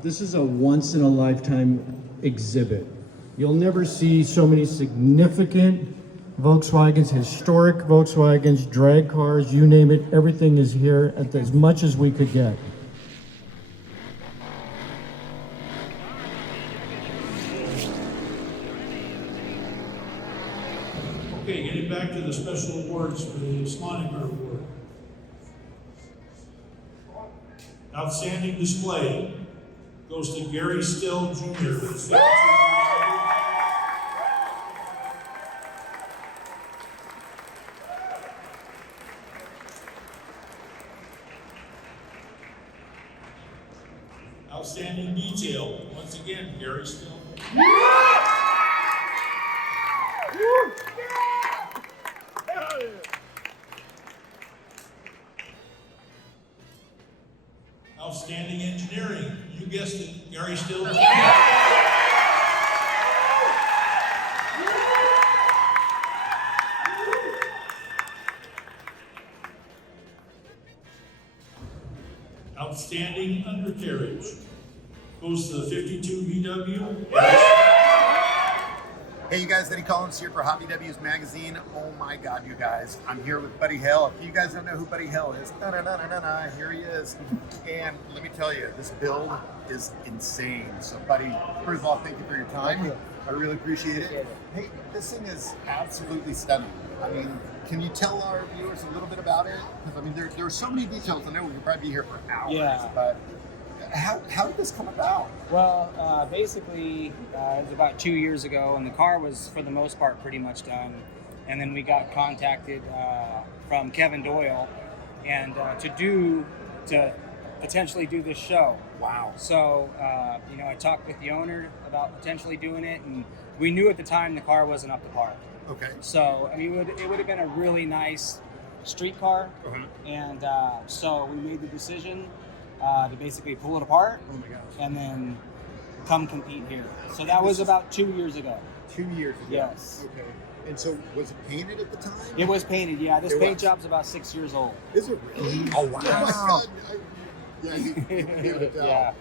This is a once-in-a-lifetime exhibit. You'll never see so many significant Volkswagens, historic Volkswagens, drag cars, you name it, everything is here at as much as we could get. Okay, getting back to the special awards for the Slonaker Award. Outstanding display goes to Gary Still Jr. with his 52 Outstanding detail, once again, Gary Still. Outstanding engineering, you guessed it, Gary Still. Outstanding undercarriage goes to the 52 VW. Hey, you guys, Eddie Collins here for Hot VWs Magazine. Oh my God, you guys, I'm here with Buddy Hale. If you guys don't know who Buddy Hale is, here he is. And let me tell you, this build is insane. So, Buddy, first of all, thank you for your time. I really appreciate it. Hey, this thing is absolutely stunning. I mean, can you tell our viewers a little bit about it? Because I mean, there are so many details. I know we could probably be here for hours, but how did this come about? Well, basically, it was about 2 years ago, and the car was, for the most part, pretty much done. And then we got contacted from Kevin Doyle, and to potentially do this show. Wow. So, I talked with the owner about potentially doing it, and we knew at the time the car wasn't up to par. Okay. So, I mean, it would have been a really nice street car, and so we made the decision to basically pull it apart and then come compete here. So that was about 2 years ago. 2 years ago? Yes. Okay. And so was it painted at the time? It was painted, yeah. This paint job's about 6 years old. Is it really? Oh, wow. Oh, my God. You can tell. Yeah.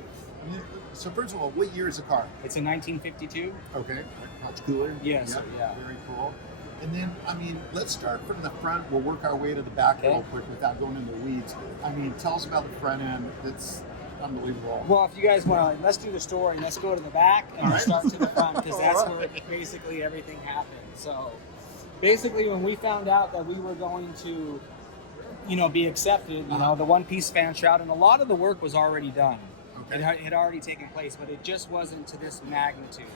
So first of all, what year is the car? It's a 1952. Okay. Much cooler. Yes. Yep. Yeah. Very cool. And then, I mean, let's start from the front. We'll work our way to the back real quick without going into the weeds. I mean, tell us about the front end. It's unbelievable. Well, if you guys want to, let's do the story. Let's go to the back and we'll start to the front, because that's where basically everything happened. So basically, when we found out that we were going to, be accepted, the one-piece fan shroud, and a lot of the work was already done. It had already taken place, but it just wasn't to this magnitude.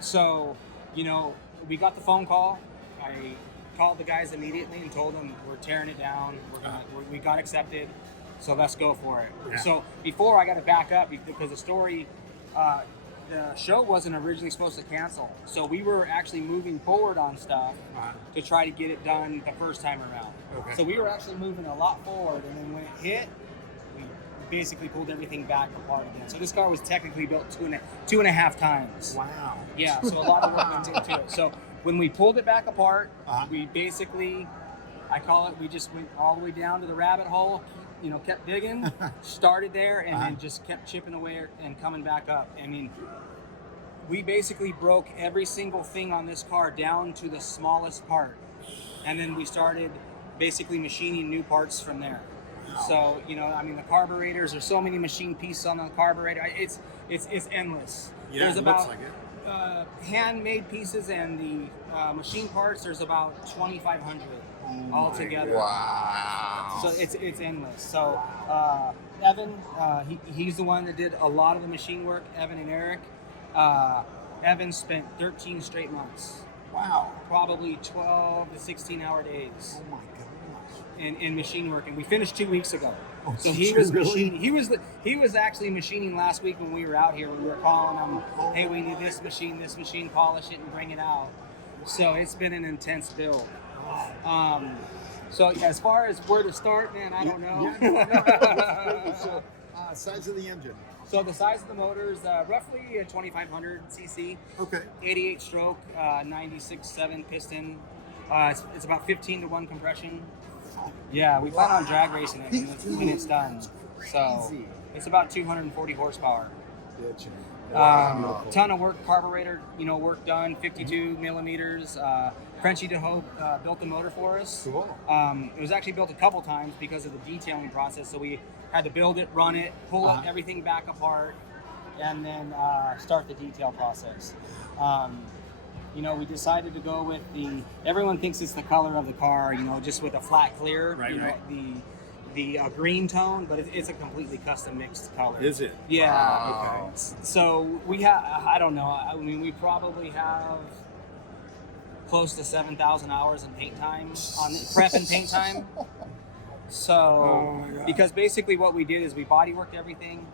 So, we got the phone call. I called the guys immediately and told them we're tearing it down. We got accepted, so let's go for it. Yeah. So before, I got to back up because the story, the show wasn't originally supposed to cancel. So we were actually moving forward on stuff to try to get it done the first time around. Okay. So we were actually moving a lot forward, and then when it hit, we basically pulled everything back apart again. So this car was technically built two and a half times. Wow. Yeah, so a lot of work went into it. So when we pulled it back apart, we basically, I call it, we just went all the way down to the rabbit hole, kept digging, started there, and then just kept chipping away and coming back up. I mean, we basically broke every single thing on this car down to the smallest part. And then we started basically machining new parts from there. So, the carburetors, there's so many machine pieces on the carburetor. It's endless. Yeah, there's it about looks like it. handmade pieces and the machine parts, there's about 2,500 altogether. Wow. So it's endless. So Evan, he's the one that did a lot of the machine work, Evan and Eric. Evan spent 13 straight months. Wow. Probably 12 to 16-hour days. Oh my gosh. In machine work, and we finished 2 weeks ago. Oh, so he was machining. He was actually machining last week when we were out here. We were calling him, "Hey, we need this machine, polish it and bring it out." So it's been an intense build. So as far as where to start, man, I don't know. So, size of the engine. So the size of the motor is roughly a 2,500 cc. Okay. 88 stroke, 96.7 piston. It's about 15 to 1 compression. Yeah, we plan on drag racing it when it's done. So It's about 240 horsepower. Wow. Ton of work, carburetor, work done, 52 millimeters. Frenchy de Hope built the motor for us. Cool. It was actually built a couple times because of the detailing process. So we had to build it, run it, pull everything back apart, and then start the detail process. We decided to go with everyone thinks it's the color of the car, just with a flat clear, the green tone, but it's a completely custom mixed color. Is it? Yeah. Wow. So we have, I don't know, we probably have close to 7,000 hours in paint time, on prep and paint time. So, because basically what we did is we body worked everything.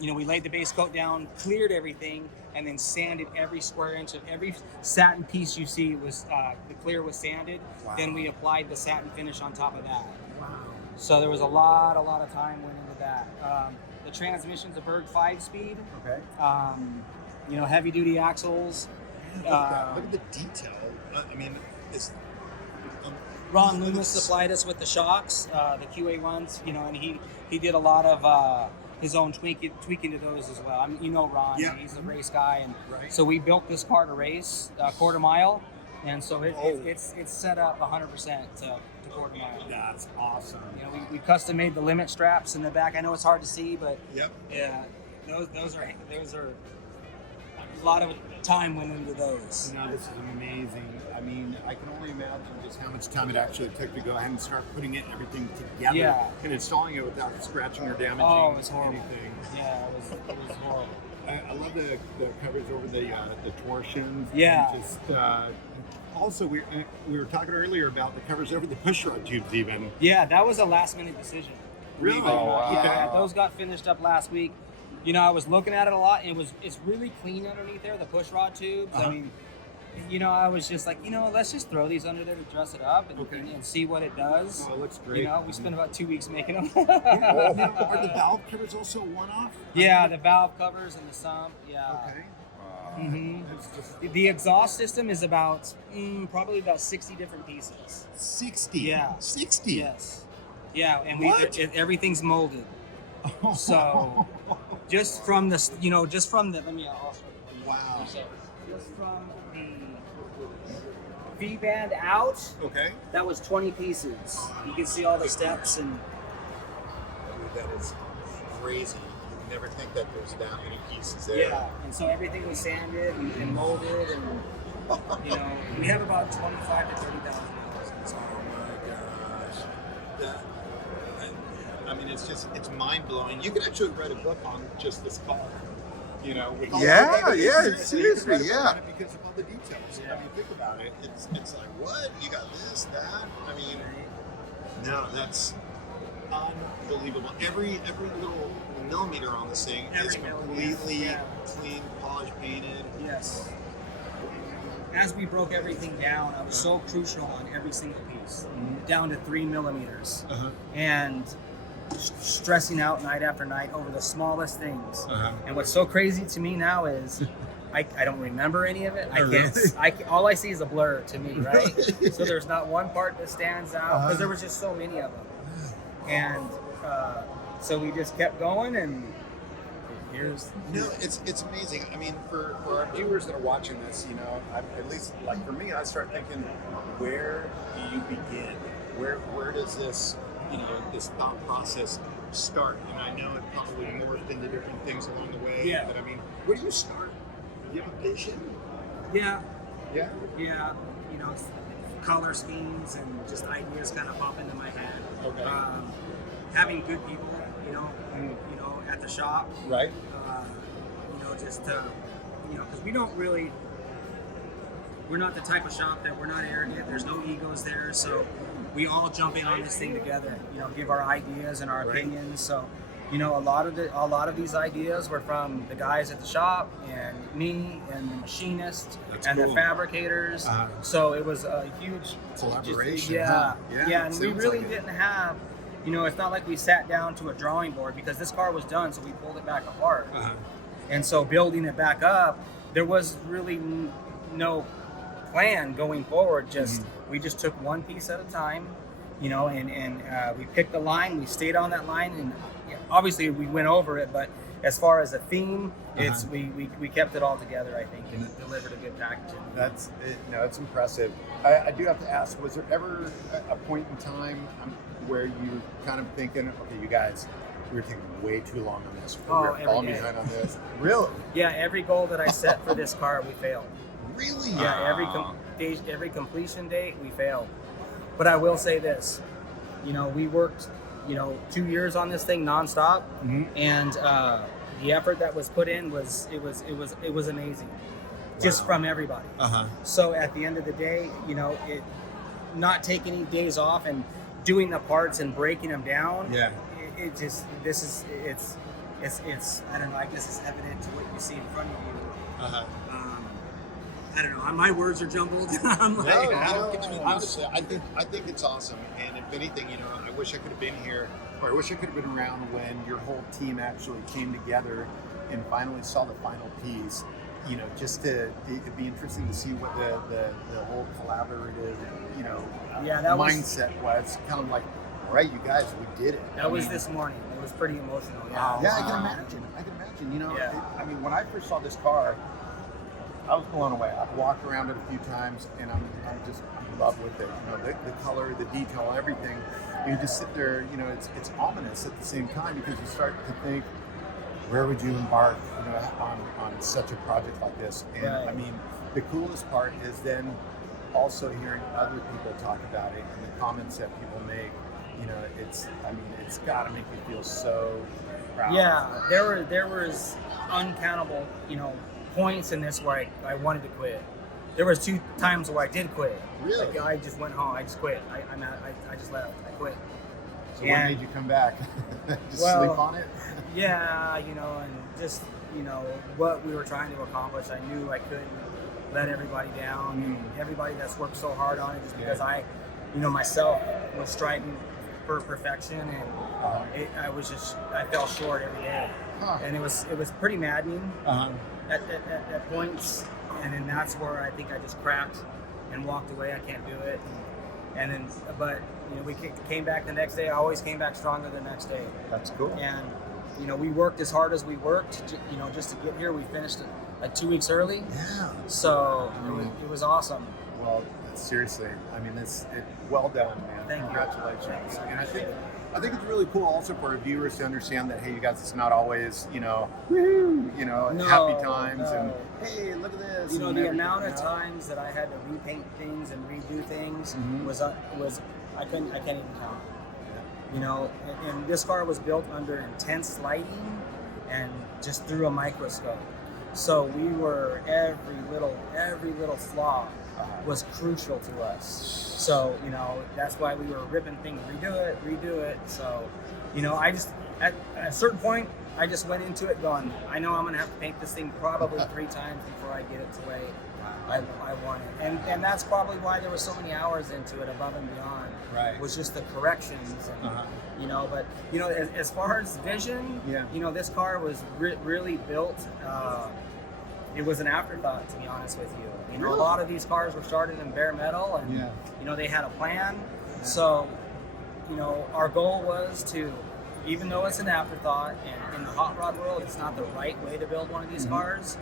We laid the base coat down, cleared everything, and then sanded every square inch of every satin piece you see was the clear was sanded. Wow. Then we applied the satin finish on top of that. Wow. So there was a lot of time went into that. The transmission's a Berg 5-speed. Okay. Heavy duty axles. Look at the detail. I mean, it's. Ron Loomis supplied us with the shocks, the QA1s, and he did a lot of his own tweaking to those as well. I mean, Ron, he's a race guy, and so we built this car to race quarter mile, and so it's set up 100% to quarter mile. That's awesome. We custom made the limit straps in the back. I know it's hard to see, but yeah, those are a lot of time went into those. No, this is amazing. I mean, I can only imagine just how much time it actually took to go ahead and start putting everything together and installing it without scratching or damaging it was horrible. anything. Yeah, it was horrible. I love the coverage over the torsions. Yeah. And just also, we were talking earlier about the covers over the pushrod tubes even. Yeah, that was a last minute decision. Really? Yeah, those got finished up last week. I was looking at it a lot, and it's really clean underneath there, the push rod tubes. I mean, I was just like, let's just throw these under there to dress it up and see what it does. Oh, it looks great. We spent about 2 weeks making them. Now, are the valve covers also one-off? Yeah, the valve covers and the sump. Yeah. Okay. The exhaust system is probably about 60 different pieces. 60? Yeah. 60? Yes. Yeah, and everything's molded. So just from the, let me also. Wow. So just from the V-band out, that was 20 pieces. You can see all the steps and. That is crazy. You never think that there's that many pieces there. Yeah, and so everything was sanded and molded, and we have about 25 to 30,000 hours in this car. Oh my gosh. I mean, it's mind-blowing. You could actually write a book on just this car. With all Seriously, yeah. Because of all the details. I mean, think about it. It's like, what? You got this, that? I mean, no, that's unbelievable. Every little millimeter on this thing is completely clean, polished, painted. Yes. As we broke everything down, I was so crucial on every single piece, down to 3 millimeters. And stressing out night after night over the smallest things. And what's so crazy to me now is I don't remember any of it. All I see is a blur to me, right? So there's not one part that stands out because there was just so many of them. And so we just kept going, and here's. No, it's amazing. I mean, for our viewers that are watching this, at least like for me, I start thinking, where do you begin? Where does this this thought process start? And I know it probably morphed into different things along the way. Yeah. But I mean, where do you start? Do you have a vision? Yeah. Yeah. Yeah. Color schemes and just ideas kind of pop into my head. Okay. Having good people, at the shop. Right. Just because we're not the type of shop that we're not arrogant. There's no egos there, so we all jump in on this thing together. Give our ideas and our opinions. So, a lot of these ideas were from the guys at the shop and me and the machinist the fabricators. So it was a huge collaboration. And we really didn't have. It's not like we sat down to a drawing board because this car was done, so we pulled it back apart. And so building it back up, there was really no plan going forward. We just took one piece at a time, and we picked the line, we stayed on that line, and obviously we went over it, but as far as a theme, it's we kept it all together, I think, and delivered a good package. That's it. No, it's impressive. I do have to ask, was there ever a point in time where you were kind of thinking, okay, you guys, we were taking way too long on this. We're every falling day. behind on this. Really? Yeah, every goal that I set for this car, we failed. Really? Yeah, every completion date, we failed. But I will say this, we worked, 2 years on this thing nonstop, and the effort that was put in was amazing, just from everybody. So at the end of the day, it not taking any days off and doing the parts and breaking them down. Yeah. It's I don't know. I guess it's evident to what you see in front of you. I don't know. My words are jumbled. I'm like, Honestly, I think it's awesome. And if anything, I wish I could have been here, or I wish I could have been around when your whole team actually came together and finally saw the final piece. It'd be interesting to see what the whole collaborative, mindset was. Kind of like, all right, you guys, we did it. That was this morning. It was pretty emotional. Yeah, I can imagine. When I first saw this car, I was blown away. I've walked around it a few times, and I'm in love with it. The color, the detail, everything. You just sit there. It's ominous at the same time, because you start to think, where would you embark, on such a project like this? And Right. The coolest part is then also hearing other people talk about it and the comments that people make. It's got to make you feel so proud. Yeah, there was uncountable, points in this where I wanted to quit. There was 2 times where I did quit. Really? Like, I just went home. I just quit. I just left. I quit. So what made you come back? Just sleep on it? Yeah, and just, what we were trying to accomplish. I knew I couldn't let everybody down, and everybody that's worked so hard on it, just because I myself was striving for perfection, and I fell short every day. And it was pretty maddening at points, and then that's where I think I just cracked and walked away. I can't do it. And then, but we came back the next day. I always came back stronger the next day. That's cool. And we worked as hard as we worked, just to get here. We finished it 2 weeks early. Yeah. So it was awesome. Well, seriously, it's well done, man. Thank you. Congratulations. And I think it's really cool also for our viewers to understand that, hey, you guys, it's not always, woohoo, happy times and hey, look at this. The amount of times that I had to repaint things and redo things was I can't even count. And this car was built under intense lighting and just through a microscope. So we were every little flaw was crucial to us. So, that's why we were ripping things, redo it. So, I just, at a certain point, I just went into it going, I know I'm going to have to paint this thing probably 3 times before I get it to the way I want it. And that's probably why there were so many hours into it, above and beyond. Right. Was just the corrections. And, but, as far as vision, this car was really built, it was an afterthought, to be honest with you. A lot of these cars were started in bare metal, and they had a plan. Yeah. So, our goal was to, even though it's an afterthought, and in the hot rod world, it's not the right way to build one of these cars.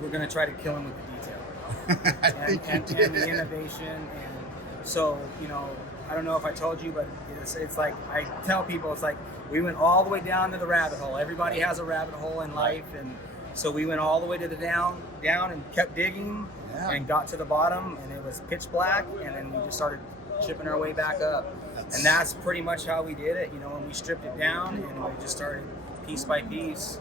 We're going to try to kill them with the detail and the innovation. And so, I don't know if I told you, but it's like I tell people, it's like we went all the way down to the rabbit hole. Everybody has a rabbit hole in life, and so we went all the way to the down and kept digging and got to the bottom, and it was pitch black, and then we just started chipping our way back up. And that's pretty much how we did it, when we stripped it down and we just started piece by piece.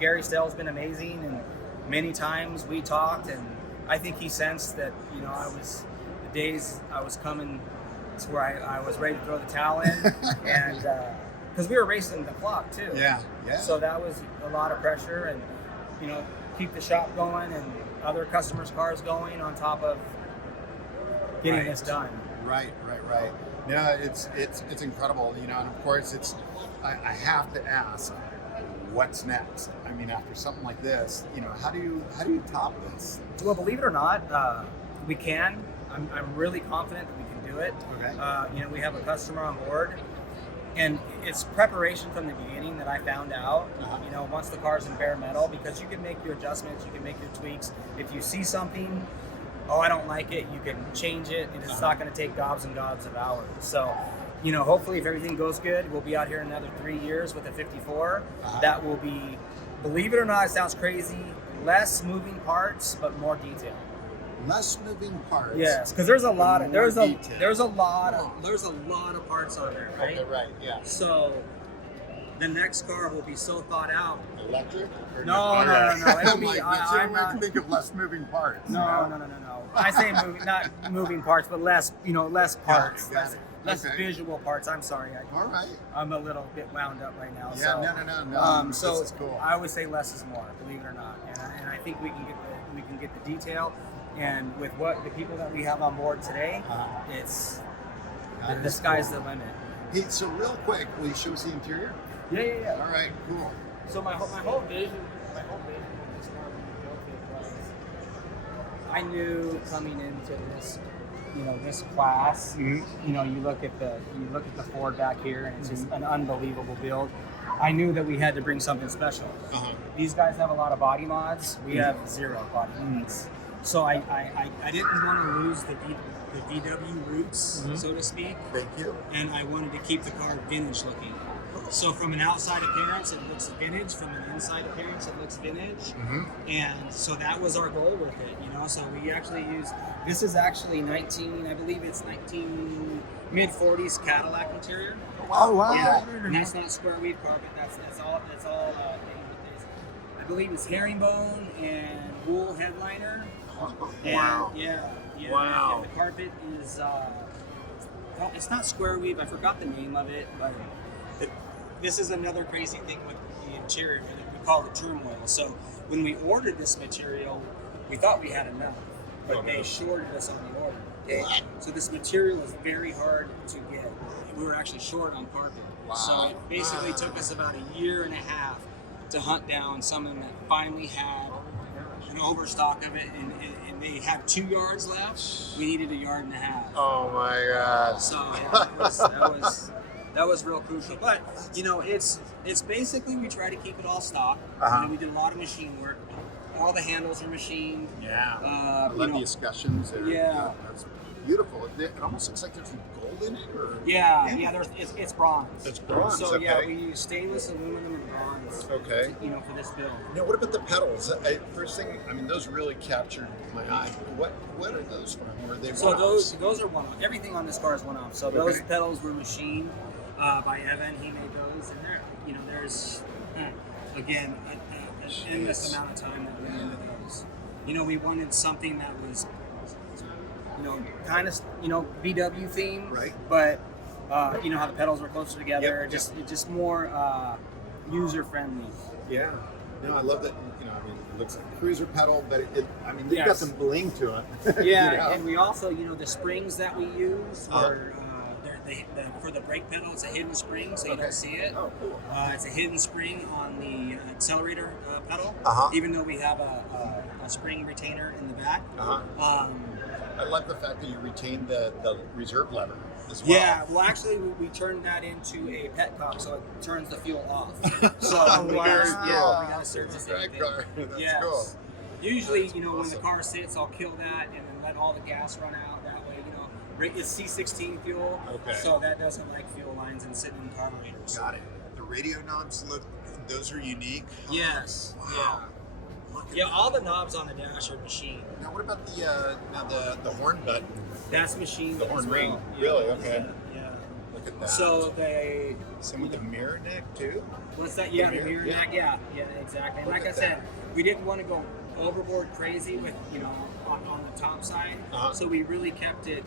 Gary Stell's been amazing, and many times we talked, and I think he sensed that, the days I was coming to where I was ready to throw the towel in, and because we were racing the clock too. Yeah. So that was a lot of pressure, and keep the shop going and other customers' cars going on top of getting this done. Right. No, it's incredible, and of course I have to ask, what's next? After something like this, how do you top this? Well, believe it or not, we can. I'm really confident that we can do do it. Okay. We have a customer on board, and it's preparation from the beginning that I found out. Once the car's in bare metal, because you can make your adjustments, you can make your tweaks. If you see something, I don't like it, you can change it, and it's not going to take gobs and gobs of hours. So, hopefully if everything goes good, we'll be out here another 3 years with a 54. That will be, believe it or not, it sounds crazy, less moving parts, but more detail. Less moving parts. Yes, because there's a lot of More detail. there's a lot of parts on there, right? Okay, right, yeah. So the next car will be so thought out. Electric? Or No. It'll be. I'm I not. think of less moving parts. No. I say not moving parts, but less parts, Got it. less Okay. visual parts. I'm sorry, All right. I'm a little bit wound up right now. Yeah, so, no. So This is cool. I would say less is more, believe it or not, and I think we can get the detail, and with what the people that we have on board today, it's the sky's the limit. Hey, so real quick, will you show us the interior? Yeah. All right, cool. So my whole vision with this car when we built it was, I knew coming into this, this class, you look at the Ford back here, and it's just an unbelievable build. I knew that we had to bring something special. These guys have a lot of body mods. We have 0 body mods. So I didn't want to lose the VW roots, so to speak. Thank you. And I wanted to keep the car vintage looking. So from an outside appearance, it looks vintage. From an inside appearance, it looks vintage. And so that was our goal with it, So we actually used, this is actually mid-40s Cadillac interior. Oh, wow. Yeah, and that's not square weave carpet. That's all. I believe it's herringbone and wool headliner. And Wow. Yeah. Wow. And the carpet is. It's not square weave. I forgot the name of it, but this is another crazy thing with the interior. We call it turmoil. So when we ordered this material, we thought we had enough, but they shorted us on the order. Okay? So this material is very hard to get. We were actually short on carpet. Wow. So it basically took us about a year and a half to hunt down someone that finally had an overstock of it, and they had 2 yards left. We needed 1.5 yards. Oh my God. So that was real crucial. But it's basically, we try to keep it all stock. We did a lot of machine work. All the handles are machined. Yeah. I love the escutcheons. Yeah. That's beautiful. It almost looks like there's some gold in it, or? Yeah. It's bronze. It's bronze. So okay. yeah, we use stainless, aluminum, and bronze. Okay. For this build. Now, what about the pedals? First thing, those really captured my eye. What are those from? Were they So one-offs? those are one-off. Everything on this car is one-off. So those pedals were machined by Evan. He made those, and there's again an endless amount of time that went into those. We wanted something that was kind of VW theme, Right. But how the pedals were closer together, Yep. just more user friendly. Yeah. No, I love that. It looks like a cruiser pedal, but they've got Yes. some bling to it. Yeah, and we also, the springs that we use are for the brake pedal. It's a hidden spring, so you don't see it. Oh, cool. It's a hidden spring on the accelerator pedal, even though we have a spring retainer in the back. I like the fact that you retained the reserve lever as well. Yeah, well, actually, we turned that into a petcock, so it turns the fuel off. So we got to search the same Drag thing. car. That's Yes. cool. Usually, That's when the awesome. car sits, I'll kill that and then let all the gas run out. That way, it's C16 fuel, Okay. so that doesn't like fuel lines and sitting in carburetors. Got it. The radio knobs those are unique. Yes. Wow. Yeah, all the knobs on the dash are machined. Now, what about the horn button? That's machined. The horn as ring. well. Really? Okay. Yeah. Look at that. So Same with the mirror neck too. what's that? Yeah, the mirror, mirror yeah. neck. Yeah, exactly. And Look like I at said, that. we didn't want to go overboard crazy with on the top side. So we really kept it.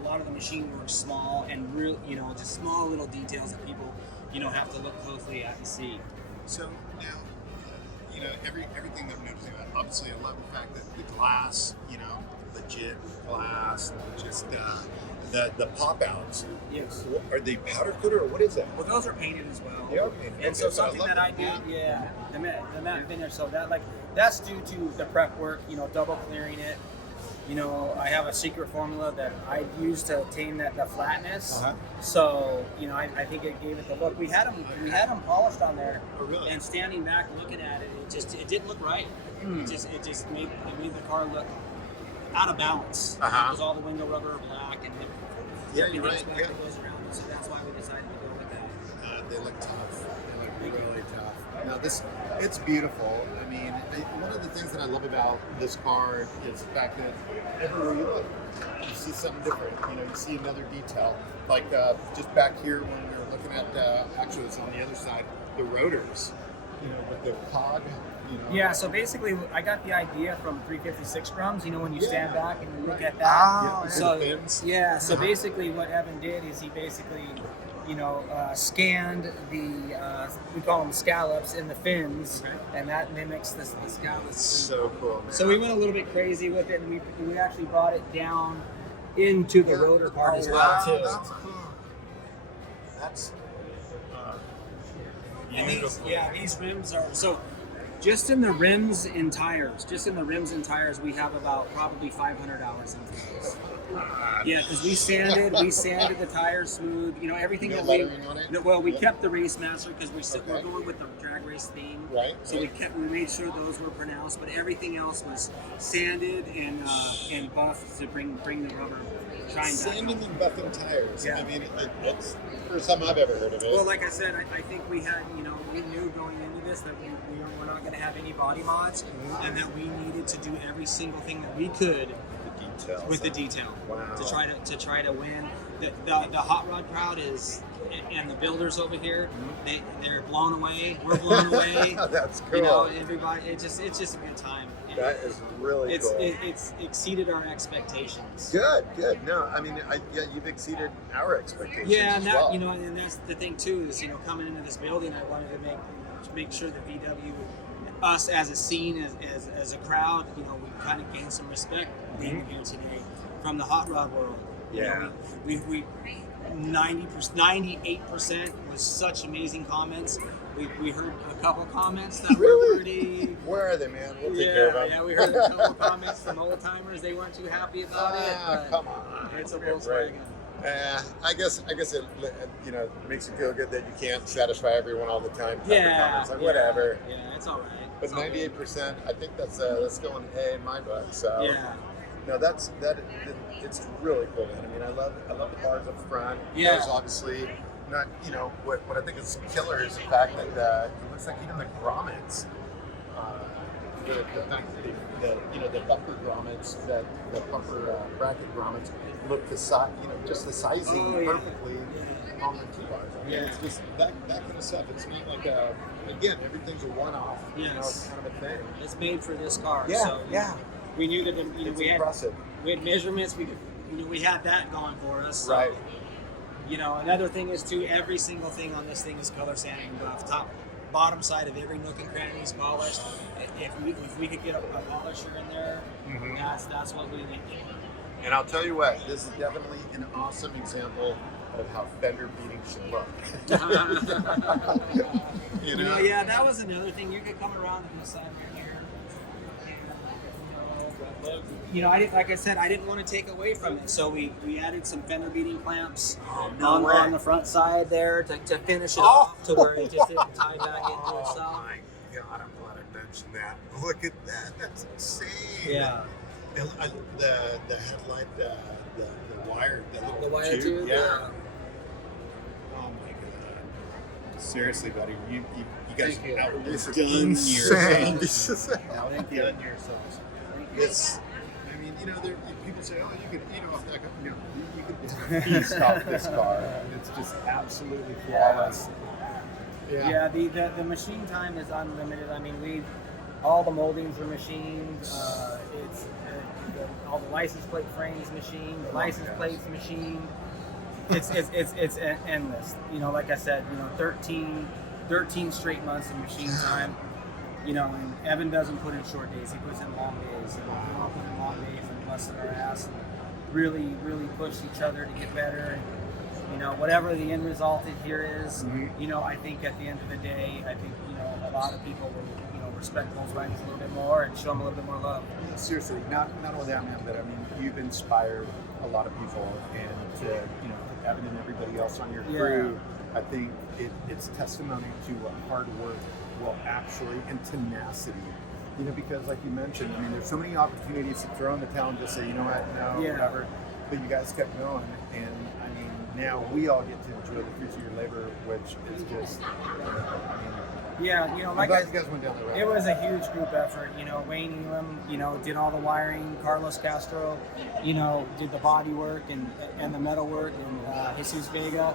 A lot of the machine work small and real. Just small little details that people have to look closely at and see. So now, everything that I'm noticing, obviously I love the fact that the glass, legit glass, just the pop outs. Yes. Are they powder coated or what is that? Well, those are painted as well. They are painted. And so Okay, so I something love that the I did, matte. the matte finish. So that's due to the prep work. Double clearing it. you know, I have a secret formula that I use to attain the flatness. Uh-huh. So, you know, I think it gave it the look. We had them polished on there, Oh, really? and standing back looking at it, it didn't look right. It just made the car look out of balance. Uh-huh. Because all the window rubber are black and Yeah, you're right. everything's black Yeah. that goes around it. So that's why we decided to go with that. They look tough. They look really tough. Now it's beautiful. I mean, one of the things that I love about this car is the fact that everywhere you look, you see something different. You know, you see another detail. Like just back here when we were looking at, actually it's on the other side, the rotors. You know, with the cog. You know. Yeah, so basically, I got the idea from 356 drums. You know, when you stand back and you look at that. Yeah, So the fins. yeah, so basically, what Evan did is he basically, you know, scanned the we call them scallops in the fins, and that mimics the scallops. So cool, man. So we went a little bit crazy with it, and we actually brought it down into the rotor part as well too. That's cool. That's And these, beautiful. these rims are so. Just in the rims and tires, we have about probably $500 into these. Yeah, because we sanded the tires smooth. You know, everything No that lettering on it? No, well, we kept the Race Master because we're going with the drag race theme. Right. So we made sure those were pronounced, but everything else was sanded and buffed to bring the rubber shine back. Sanding and buffing tires. Yeah. I mean, it's the first time I've ever heard of it. Well, like I said, I think we had, you know, we knew going into this that we're not going to have any body mods, and that we needed to do every single thing that we could the details. with the detail Wow. to try to win. The hot rod crowd is, and the builders over here, they're blown away. We're blown away. That's cool. You know, everybody. It's just a good time. That is really cool. It's exceeded our expectations. Good. No, I mean, you've exceeded our expectations. Yeah, as and well. you know, and that's the thing too is, you know, coming into this building, I wanted to make sure that VW, us as a scene, as a crowd, you know, we kind of gained some respect being here today from the hot rod world. You know, we 98% was such amazing comments. We heard a couple comments that were pretty. Where are they, man? We'll take care of them. Yeah, we heard a couple comments from old timers. They weren't too happy about it. But Come on. it's a Give me Volkswagen. break. I guess it, you know, makes you feel good that you can't satisfy everyone all the time. Like, whatever. Yeah, it's all right. But It's all good. 98%, I think that's still an A in my book. So Yeah. no, it's really cool, man. I mean, I love the bars up front. Yeah. There's obviously not, you know, what I think is killer is the fact that it looks like even the grommets, the fact that the bumper grommets, the bumper bracket grommets look the size, you know, just the sizing perfectly on the two bars. I mean, it's just that kind of stuff. It's not like again, everything's a one-off, you know, Yes. kind of a thing. It's made for this car. Yeah, So yeah. we knew that It's we impressive. had measurements. We had that going for us. So, Right. You know, another thing is too, every single thing on this thing is color sanded and buffed. Bottom side of every nook and cranny is polished. If we could get a polisher in there, that's what we would do. And I'll tell you what, this is definitely an awesome example of how fender beating should look. You know? Yeah, that was another thing. You could come around on the side right here. You know, like I said, I didn't want to take away from it, so we added some fender beating clamps on the front side there to finish it off to where it just didn't tie back into itself. Oh my God, I'm glad I mentioned that. Look at that, that's insane. Yeah. And the headlight, the wire, The wire tube. yeah. Oh my God. Seriously, buddy, you guys Thank you. outdone insane. yourselves. Thank you. Outdone yourselves. It's, I mean, you know, people say, oh, you could eat off that car. You know, you could feast off this car. It's just absolutely flawless. Yeah, the machine time is unlimited. I mean, all the moldings are machined. All the license plate frames machined. The license plates machined. It's endless. You know, like I said, you know, 13 straight months of machine time. You know, and Evan doesn't put in short days. He puts in long days. And we all put in long days and busted our ass and really, really pushed each other to get better. And, you know, whatever the end result here is, you know, I think at the end of the day, I think, you know, a lot of people will, you know, respect Volkswagen a little bit more and show them a little bit more love. Seriously, not only that, man, but I mean, you've inspired a lot of people, and to, you know, Evan and everybody else on your crew, I think it's testimony to what hard work will actually, and tenacity. You know, because like you mentioned, I mean, there's so many opportunities to throw in the towel and just say, you know what, no, whatever. But you guys kept going, and I mean, now we all get to enjoy the fruits of your labor, which is just, Yeah, you know, I'm like glad you guys went down the road. it was a huge group effort. You know, Wayne Elam, you know, did all the wiring. Carlos Castro, you know, did the body work and the metal work. And Jesus Vega,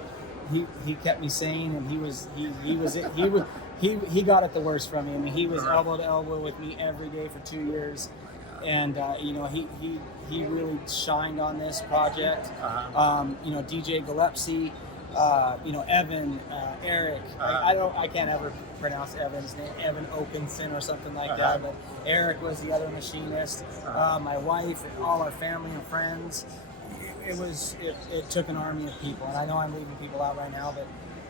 he kept me sane, and he got it the worst from me. I mean, he was elbow to elbow with me every day for 2 years, and you know, he really shined on this project. You know, DJ Gillespie. You know, Evan, Eric. I can't ever pronounce Evan's name, Evan Okinson or something like that. But Eric was the other machinist. My wife, and all our family and friends. It took an army of people, and I know I'm leaving people out right now, but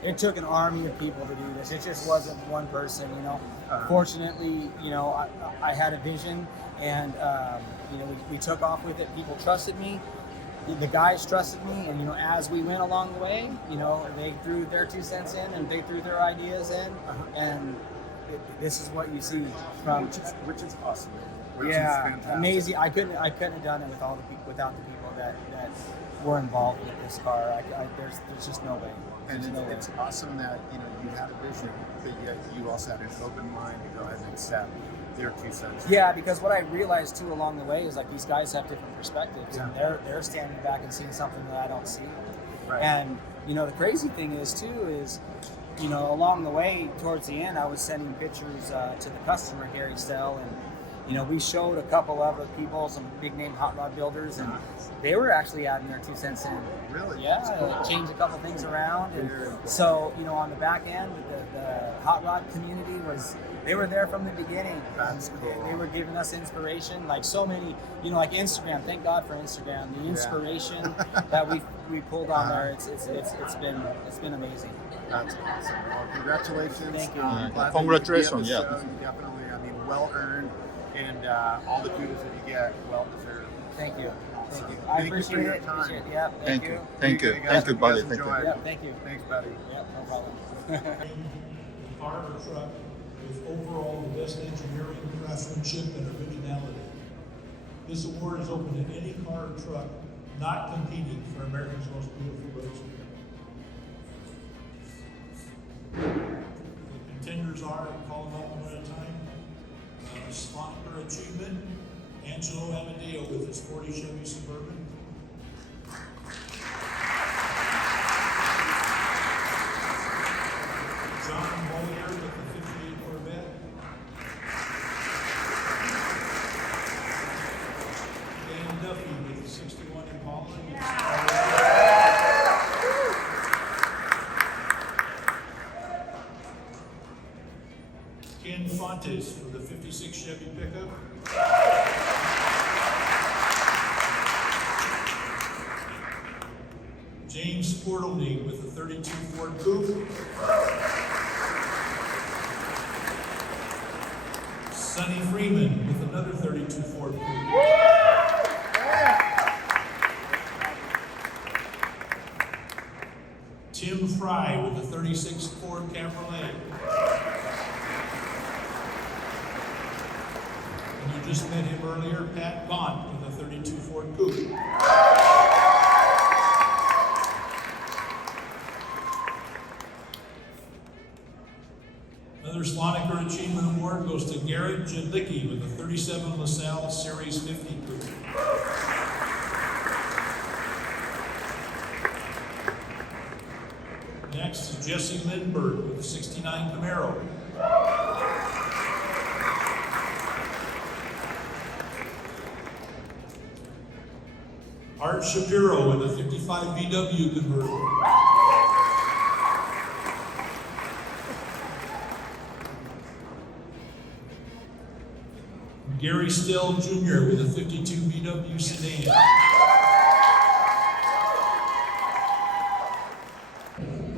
it took an army of people to do this. It just wasn't one person, you know. Fortunately, you know, I had a vision, and you know, we took off with it. People trusted me. The guys trusted me, and you know, as we went along the way, you know, they threw their 2 cents in, and they threw their ideas in, and this is what you see from. Which is awesome. Which is Yeah, fantastic. amazing. I couldn't have done it without the people that were involved with this car. There's just no way. And There's no way. it's awesome that, you know, you had a vision, but yet you also had an open mind to go ahead and accept their 2 cents. Yeah, because what I realized too along the way is like these guys have different perspectives, and they're standing back and seeing something that I don't see. Right. And you know, the crazy thing is too is, you know, along the way towards the end, I was sending pictures to the customer, Gary Stell, and you know, we showed a couple other people, some big name hot rod builders, and they were actually adding their 2 cents in. Really? Yeah, changed a couple things around, and so you know, on the back end, the hot rod community they were there from the beginning. That's cool. They were giving us inspiration, like so many, you know, like Instagram. Thank God for Instagram. The inspiration that we pulled on there, it's been amazing. That's awesome. Well, congratulations. Thank you. Glad that Congratulations, you did the yeah. show. Definitely, I mean, well earned, and all the kudos that you get, well deserved. Thank you. Thank you. Thank I you for appreciate your it. time. Appreciate it. Yeah, thank you. Thank you, guys. thank you, buddy. guys Thank you. enjoy. Yeah, thank you. Thanks, buddy. Yeah, no problem. Car or truck with overall the best engineering, craftsmanship, and originality. This award is open to any car or truck not competing for America's Most Beautiful Roadster. The contenders are, I'll call them up one at a time. Slonaker Achievement, Angelo Amadeo with his 40 Chevy Suburban. John Moil with the 58 Corvette. Dan Duffy with the 61 Impala. Ken Fontes for the 56 Chevy pickup. James Portley with the 32 Ford Coupe. Sonny Freeman with another 32 Ford Coupe. Tim Fry with the 36 Ford Cabriolet. And you just met him earlier, Pat Gaunt with the 32 Ford Coupe. Another Slonaker Achievement Award goes to Garrett Jadlicki with the 37 LaSalle Series 50 Coupe. Next is Jesse Lindbergh with the 69 Camaro. Art Shapiro with the 55 VW convertible. Gary Still Jr. with a 52 VW sedan.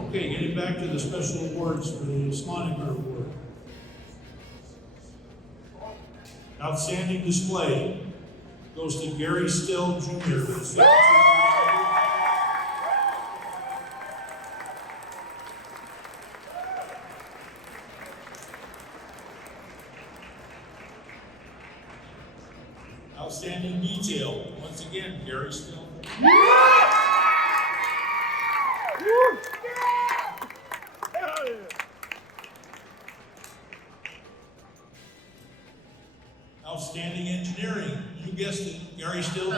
Okay, getting back to the special awards for the Slonaker Award. Outstanding display goes to Gary Still Jr. with 52 VW. Outstanding detail, once again, Gary Still. Outstanding engineering, you guessed it, Gary Still.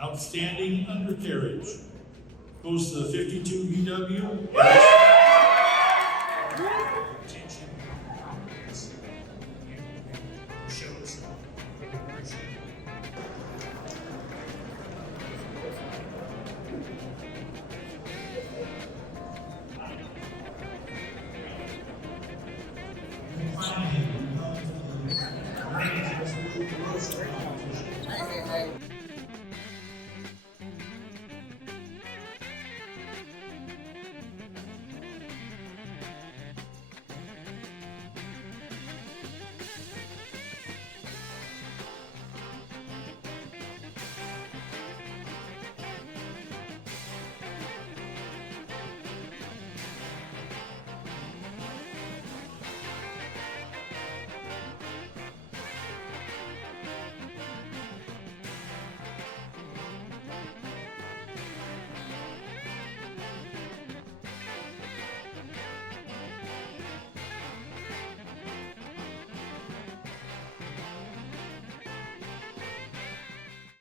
Outstanding undercarriage goes to the 52 VW.